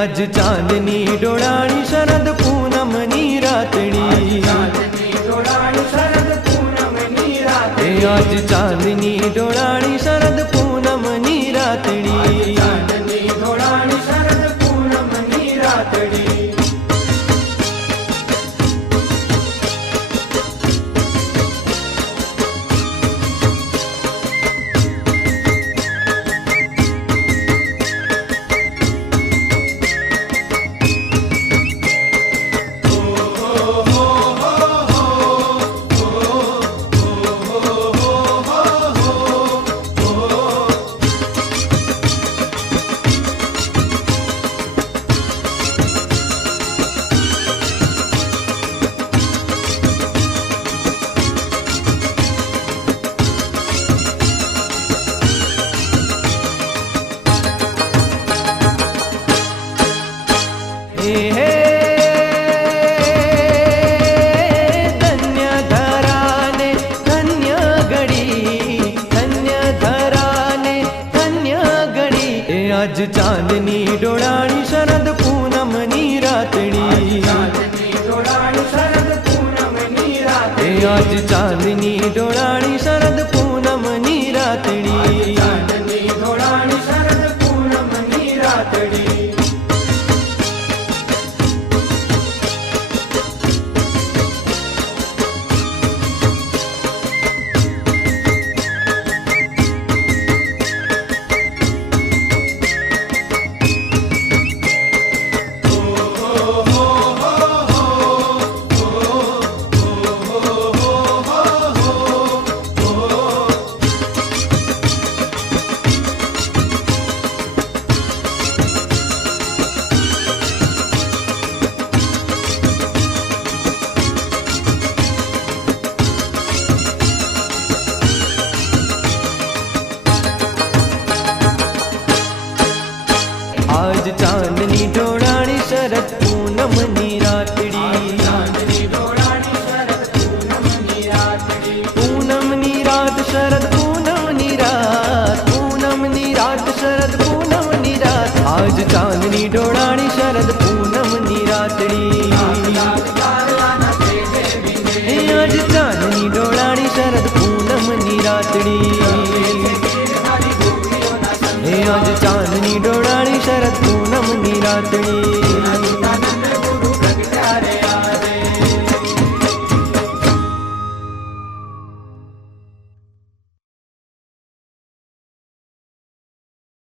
आज चांदनी डोळाणी शरद पूनमनी रातडी आज चांदनी डोळाणी शरद पूनमनी रातडी आज चांदनी डोळाणी शरद पूनमनी रातडी आज चांदनी डोळाणी शरद पूनमनी रातडी आज चांदनी डोळाणी शरद पूनमनी रातडी पूनमनी रात शरद पूनमनी रात शरद पूनमनी रात आज चांदनी डोळाणी शरद पूनमनी रातडी आज चांदनी डोळाणी शरद पूनमनी रातडी आज चांदनी डोळाणी शरद पूनमनी रातडी।